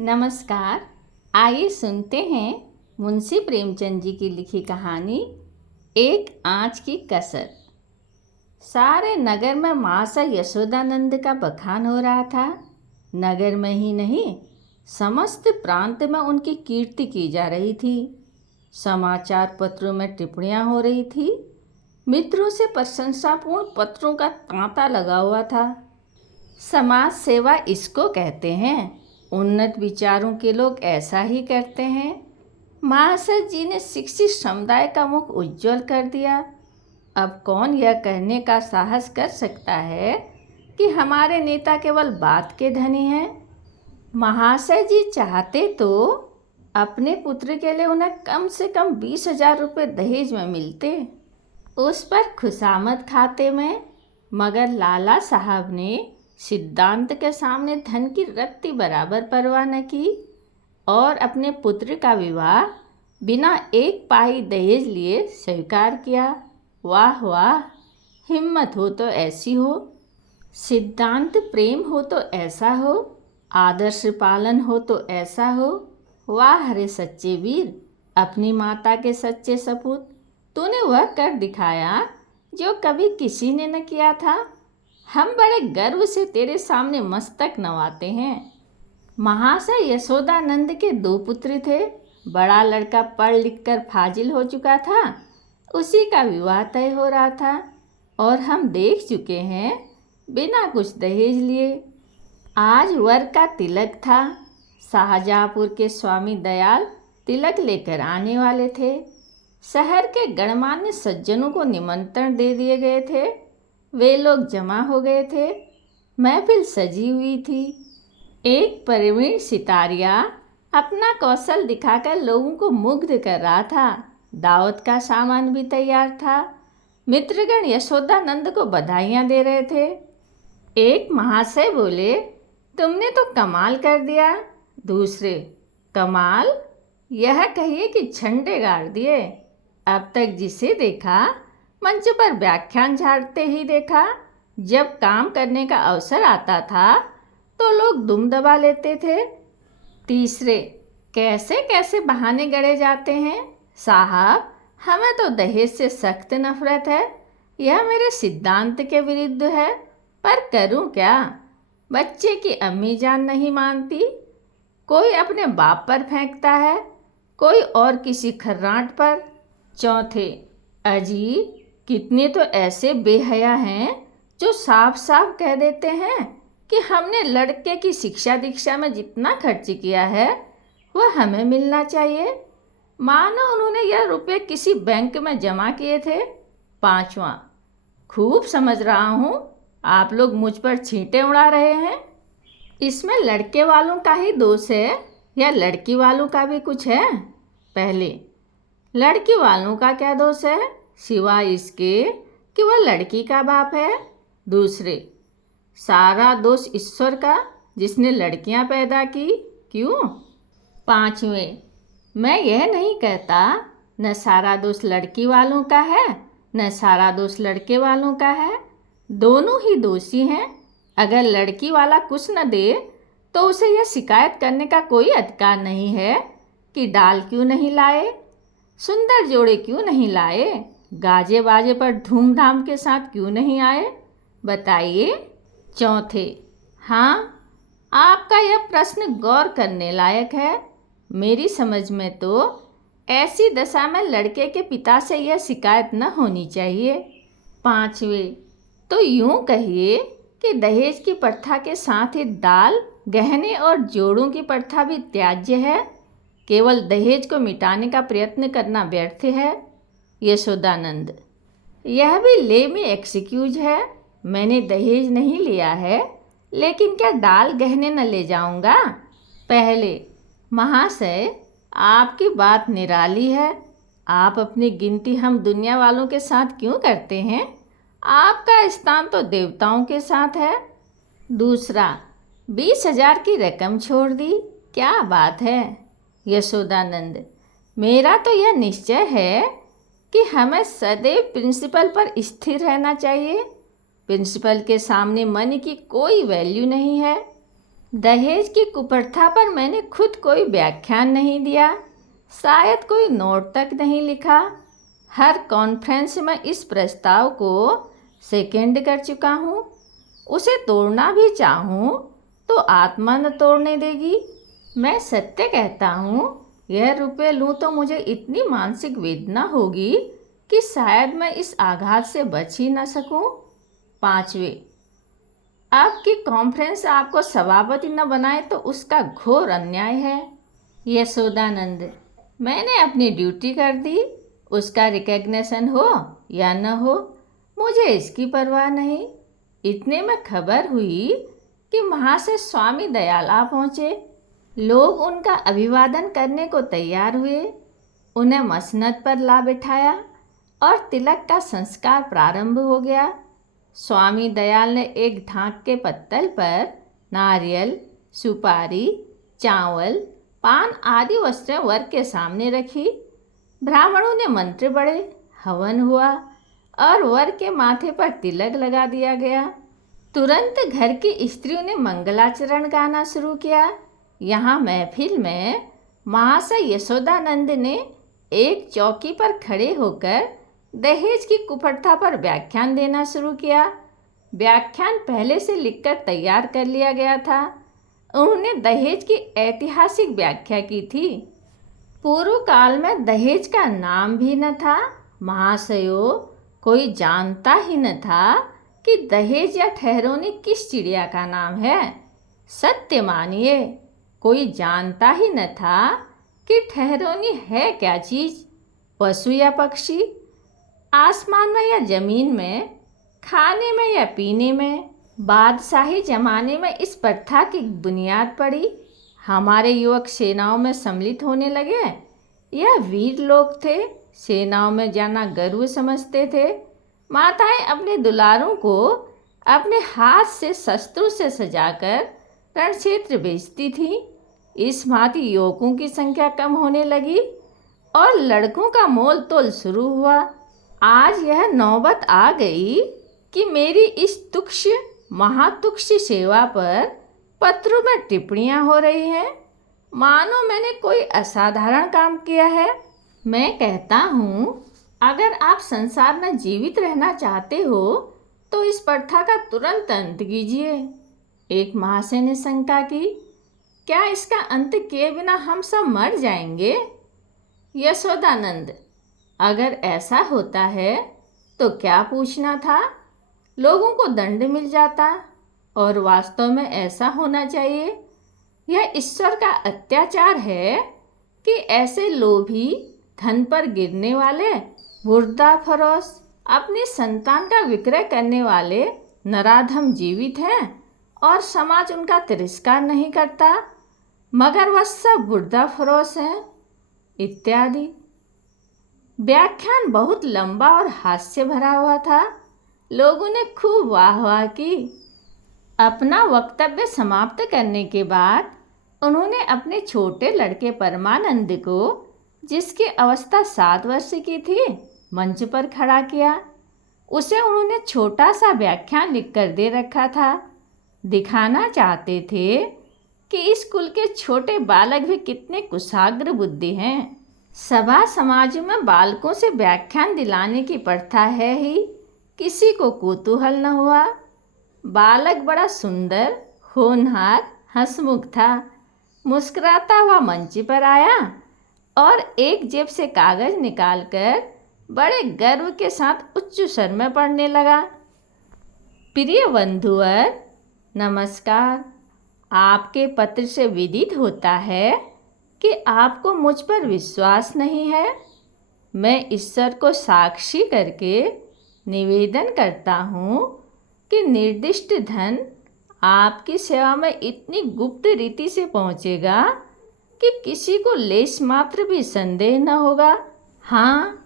नमस्कार। आइए सुनते हैं मुंशी प्रेमचंद जी की लिखी कहानी एक आँच की कसर। सारे नगर में मासा यशोदानंद का बखान हो रहा था। नगर में ही नहीं, समस्त प्रांत में उनकी कीर्ति की जा रही थी। समाचार पत्रों में टिप्पणियाँ हो रही थी। मित्रों से प्रशंसापूर्ण पत्रों का तांता लगा हुआ था। समाज सेवा इसको कहते हैं। उन्नत विचारों के लोग ऐसा ही करते हैं। महाशय जी ने शिक्षित समुदाय का मुख उज्जवल कर दिया। अब कौन यह कहने का साहस कर सकता है कि हमारे नेता केवल बात के धनी हैं। महाशय जी चाहते तो अपने पुत्र के लिए उन्हें कम से कम 20,000 रुपये दहेज में मिलते, उस पर खुशामद खाते में। मगर लाला साहब ने सिद्धांत के सामने धन की रत्ती बराबर परवाह न की और अपने पुत्र का विवाह बिना एक पाई दहेज लिए स्वीकार किया। वाह वाह, हिम्मत हो तो ऐसी हो, सिद्धांत प्रेम हो तो ऐसा हो, आदर्श पालन हो तो ऐसा हो। वाह रे सच्चे वीर, अपनी माता के सच्चे सपूत, तूने वह कर दिखाया जो कभी किसी ने न किया था। हम बड़े गर्व से तेरे सामने मस्तक नवाते हैं। महाशय यशोदानंद के 2 पुत्र थे। बड़ा लड़का पढ़ लिख कर फाजिल हो चुका था, उसी का विवाह तय हो रहा था और हम देख चुके हैं बिना कुछ दहेज लिए। आज वर का तिलक था। शाहजहाँपुर के स्वामी दयाल तिलक लेकर आने वाले थे। शहर के गणमान्य सज्जनों को निमंत्रण दे दिए गए थे। वे लोग जमा हो गए थे। महफिल सजी हुई थी। एक प्रवीण सितारिया अपना कौशल दिखाकर लोगों को मुग्ध कर रहा था। दावत का सामान भी तैयार था। मित्रगण यशोदानंद को बधाइयाँ दे रहे थे। एक महाशय बोले, तुमने तो कमाल कर दिया। दूसरे, कमाल? यह कहिए कि झंडे गाड़ दिए। अब तक जिसे देखा मंच पर व्याख्यान झाड़ते ही देखा। जब काम करने का अवसर आता था तो लोग दुम दबा लेते थे। तीसरे, कैसे कैसे बहाने गढ़े जाते हैं। साहब, हमें तो दहेज से सख्त नफरत है। यह मेरे सिद्धांत के विरुद्ध है, पर करूं क्या। बच्चे की अम्मी जान नहीं मानती। कोई अपने बाप पर फेंकता है, कोई और किसी खर्राट पर। चौथे, अजी कितने तो ऐसे बेहया हैं जो साफ साफ कह देते हैं कि हमने लड़के की शिक्षा दीक्षा में जितना खर्च किया है वह हमें मिलना चाहिए, मानो उन्होंने यह रुपये किसी बैंक में जमा किए थे। पांचवा, खूब समझ रहा हूँ आप लोग मुझ पर छींटे उड़ा रहे हैं। इसमें लड़के वालों का ही दोष है या लड़की वालों का भी कुछ है। पहले, लड़की वालों का क्या दोष है सिवाय इसके कि वह लड़की का बाप है। दूसरे, सारा दोष ईश्वर का जिसने लड़कियां पैदा की, क्यों। पांचवें, मैं यह नहीं कहता न सारा दोष लड़की वालों का है न सारा दोष लड़के वालों का है। दोनों ही दोषी हैं। अगर लड़की वाला कुछ न दे तो उसे यह शिकायत करने का कोई अधिकार नहीं है कि डाल क्यों नहीं लाए, सुंदर जोड़े क्यों नहीं लाए, गाजे बाजे पर धूमधाम के साथ क्यों नहीं आए, बताइए। चौथे, हाँ, आपका यह प्रश्न गौर करने लायक है। मेरी समझ में तो ऐसी दशा में लड़के के पिता से यह शिकायत न होनी चाहिए। पांचवें, तो यूँ कहिए कि दहेज की प्रथा के साथ ही दाल, गहने और जोड़ों की प्रथा भी त्याज्य है। केवल दहेज को मिटाने का प्रयत्न करना व्यर्थ है। यशोदानंद, यह भी लेम एक्सक्यूज है। मैंने दहेज नहीं लिया है, लेकिन क्या डाल गहने न ले जाऊंगा। पहले, महाशय आपकी बात निराली है। आप अपनी गिनती हम दुनिया वालों के साथ क्यों करते हैं। आपका स्थान तो देवताओं के साथ है। दूसरा, 20,000 की रकम छोड़ दी, क्या बात है। यशोदानंद, मेरा तो यह निश्चय है कि हमें सदैव प्रिंसिपल पर स्थिर रहना चाहिए। प्रिंसिपल के सामने मनी की कोई वैल्यू नहीं है। दहेज की कुप्रथा पर मैंने खुद कोई व्याख्यान नहीं दिया, शायद कोई नोट तक नहीं लिखा। हर कॉन्फ्रेंस में इस प्रस्ताव को सेकेंड कर चुका हूँ। उसे तोड़ना भी चाहूँ तो आत्मा न तोड़ने देगी। मैं सत्य कहता हूँ, यह रुपये लूँ तो मुझे इतनी मानसिक वेदना होगी कि शायद मैं इस आघात से बच ही न सकूँ। 5वें, आपकी कॉन्फ्रेंस आपको सभापति न बनाए तो उसका घोर अन्याय है। यशोदानंद, मैंने अपनी ड्यूटी कर दी, उसका रिकग्निशन हो या न हो मुझे इसकी परवाह नहीं। इतने में खबर हुई कि वहाँ से स्वामी दयाल आ पहुँचे। लोग उनका अभिवादन करने को तैयार हुए। उन्हें मसनद पर ला बिठाया और तिलक का संस्कार प्रारंभ हो गया। स्वामी दयाल ने एक ढाक के पत्तल पर नारियल, सुपारी, चावल, पान आदि वस्तुएं वर के सामने रखी। ब्राह्मणों ने मंत्र पढ़े, हवन हुआ और वर के माथे पर तिलक लगा दिया गया। तुरंत घर की स्त्रियों ने मंगलाचरण गाना शुरू किया। यहाँ महफिल में महाशय यशोदानंद ने एक चौकी पर खड़े होकर दहेज की कुप्रथा पर व्याख्यान देना शुरू किया। व्याख्यान पहले से लिखकर तैयार कर लिया गया था। उन्होंने दहेज की ऐतिहासिक व्याख्या की थी। पूर्व काल में दहेज का नाम भी न था। महाशयों, कोई जानता ही न था कि दहेज या ठहरोनी किस चिड़िया का नाम है। सत्य मानिए, कोई जानता ही न था कि ठहरोनी है क्या चीज़, पशु या पक्षी, आसमान में या ज़मीन में, खाने में या पीने में। बादशाही ज़माने में इस प्रथा की बुनियाद पड़ी। हमारे युवक सेनाओं में सम्मिलित होने लगे। यह वीर लोग थे, सेनाओं में जाना गर्व समझते थे। माताएं अपने दुलारों को अपने हाथ से शस्त्रों से सजाकर रणक्षेत्र भेजती थीं। इस भांति युवकों की संख्या कम होने लगी और लड़कों का मोल तोल शुरू हुआ। आज यह नौबत आ गई कि मेरी इस तुक्ष महातुक्ष सेवा पर पत्रों में टिप्पणियां हो रही हैं, मानो मैंने कोई असाधारण काम किया है। मैं कहता हूँ, अगर आप संसार में जीवित रहना चाहते हो तो इस प्रथा का तुरंत अंत कीजिए। एक महाशय ने शंका की, क्या इसका अंत किए बिना हम सब मर जाएंगे? यशोदानंद, अगर ऐसा होता है तो क्या पूछना था, लोगों को दंड मिल जाता। और वास्तव में ऐसा होना चाहिए। यह ईश्वर का अत्याचार है कि ऐसे लोभी, धन पर गिरने वाले, मुर्दाफरोश, अपनी संतान का विक्रय करने वाले नराधम जीवित हैं और समाज उनका तिरस्कार नहीं करता, मगर वह सब मुर्दाफरोश हैं, इत्यादि। व्याख्यान बहुत लंबा और हास्य भरा हुआ था। लोगों ने खूब वाह की। अपना वक्तव्य समाप्त करने के बाद उन्होंने अपने छोटे लड़के परमानंद को, जिसकी अवस्था 7 वर्ष की थी, मंच पर खड़ा किया। उसे उन्होंने छोटा सा व्याख्यान लिखकर दे रखा था। दिखाना चाहते थे कि इस कुल के छोटे बालक भी कितने कुशाग्र बुद्धि हैं। सभा समाज में बालकों से व्याख्यान दिलाने की प्रथा है ही। किसी को कौतूहल न हुआ। बालक बड़ा सुंदर, होनहार, हंसमुख था। मुस्कुराता हुआ मंच पर आया और एक जेब से कागज निकालकर बड़े गर्व के साथ उच्च स्वर में पढ़ने लगा। प्रिय बंधुवर, नमस्कार। आपके पत्र से विदित होता है कि आपको मुझ पर विश्वास नहीं है। मैं ईश्वर को साक्षी करके निवेदन करता हूँ कि निर्दिष्ट धन आपकी सेवा में इतनी गुप्त रीति से पहुँचेगा कि किसी को लेश मात्र भी संदेह न होगा। हाँ,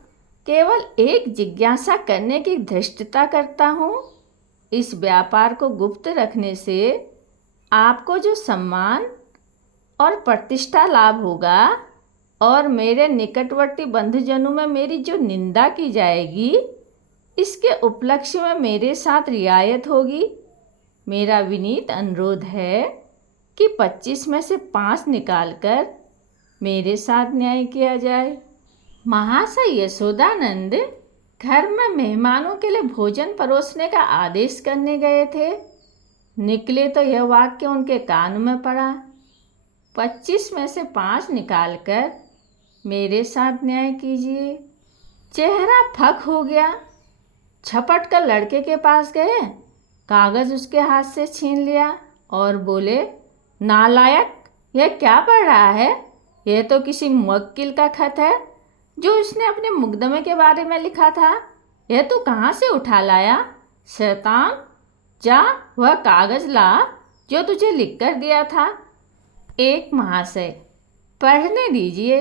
केवल एक जिज्ञासा करने की धृष्टता करता हूँ। इस व्यापार को गुप्त रखने से आपको जो सम्मान और प्रतिष्ठा लाभ होगा और मेरे निकटवर्ती बंधुजनों में मेरी जो निंदा की जाएगी, इसके उपलक्ष्य में मेरे साथ रियायत होगी। मेरा विनीत अनुरोध है कि 25 में से 5 निकालकर मेरे साथ न्याय किया जाए। महाशय यशोदानंद घर में मेहमानों के लिए भोजन परोसने का आदेश करने गए थे। निकले तो यह वाक्य उनके कान में पड़ा, 25 में से 5 निकालकर मेरे साथ न्याय कीजिए। चेहरा फक हो गया। झपट कर लड़के के पास गए, कागज़ उसके हाथ से छीन लिया और बोले, नालायक, यह क्या पढ़ रहा है? यह तो किसी मुवक्किल का खत है जो उसने अपने मुकदमे के बारे में लिखा था। यह तू कहाँ से उठा लाया? शैतान, जा वह कागज़ ला जो तुझे लिख कर दिया था। एक महाशय, पढ़ने दीजिए।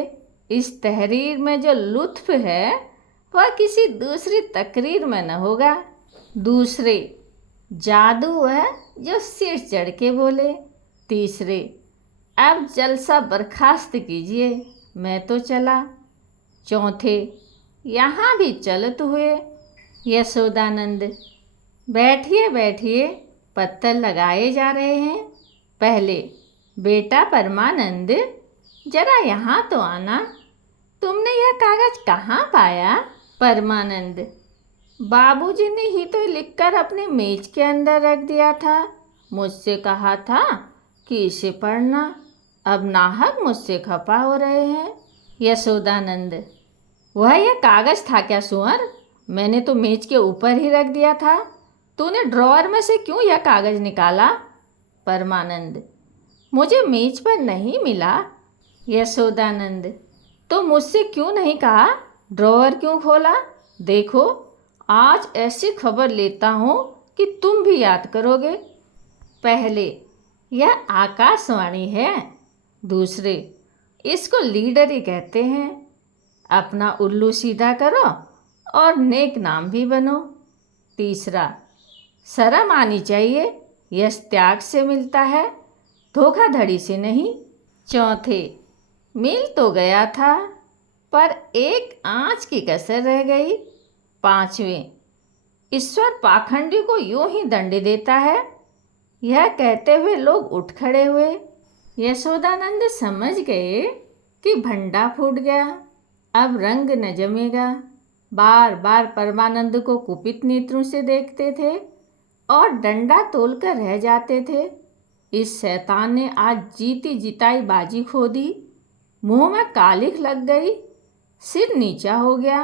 इस तहरीर में जो लुत्फ़ है वह किसी दूसरी तकरीर में न होगा। दूसरे, जादू है जो सिर चढ़ के बोले। तीसरे, अब जलसा बर्खास्त कीजिए, मैं तो चला। चौथे, यहाँ भी चलत हुए। यशोदानंद, बैठिए बैठिए, पत्थर लगाए जा रहे हैं। पहले, बेटा परमानंद, जरा यहाँ तो आना। तुमने यह कागज़ कहाँ पाया? परमानंद, बाबूजी ने ही तो लिखकर अपने मेज के अंदर रख दिया था। मुझसे कहा था कि इसे पढ़ना। अब नाहक मुझसे खफा हो रहे हैं। यशोदानंद, वह यह कागज़ था क्या सुअर? मैंने तो मेज के ऊपर ही रख दिया था। तूने ड्रॉअर में से क्यों यह कागज़ निकाला? परमानंद, मुझे मेज पर नहीं मिला। यशोदानंद, तो मुझसे क्यों नहीं कहा? ड्रॉअर क्यों खोला? देखो, आज ऐसी खबर लेता हूँ कि तुम भी याद करोगे। पहले, यह आकाशवाणी है। दूसरे, इसको लीडर ही कहते हैं। अपना उल्लू सीधा करो और नेक नाम भी बनो। तीसरा, शर्म आनी चाहिए। यश त्याग से मिलता है, धोखाधड़ी से नहीं। चौथे, मिल तो गया था पर एक आँच की कसर रह गई। पांचवें, ईश्वर पाखंडी को यूं ही दंड देता है। यह कहते हुए लोग उठ खड़े हुए। यशोदानंद समझ गए कि भंडा फूट गया, अब रंग न जमेगा। बार बार परमानंद को कुपित नेत्रों से देखते थे और डंडा तोलकर रह जाते थे। इस शैतान ने आज जीती जिताई बाजी खो दी। मुंह में कालिख लग गई, सिर नीचा हो गया,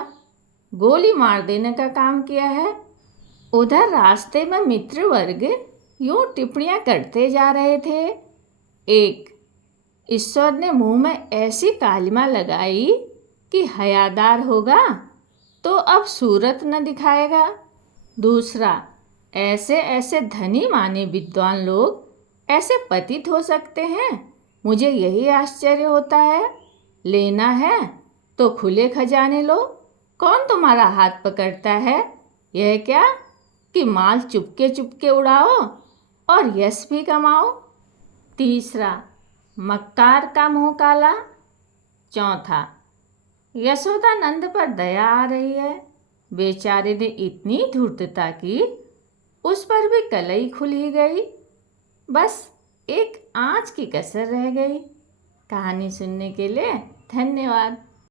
गोली मार देने का काम किया है। उधर रास्ते में मित्र वर्ग यूं टिप्पणियां करते जा रहे थे। एक, ईश्वर ने मुंह में ऐसी कालिमा लगाई कि हयादार होगा तो अब सूरत न दिखाएगा। दूसरा, ऐसे ऐसे धनी माने विद्वान लोग ऐसे पतित हो सकते हैं, मुझे यही आश्चर्य होता है। लेना है तो खुले खजाने लो, कौन तुम्हारा हाथ पकड़ता है? यह क्या कि माल चुपके चुपके उड़ाओ और यश भी कमाओ। तीसरा, मक्कार का मुँह काला। चौथा, यशोदानंद पर दया आ रही है। बेचारे ने इतनी धूर्तता की, उस पर भी कलई खुल ही गई। बस एक आँच की कसर रह गई। कहानी सुनने के लिए धन्यवाद।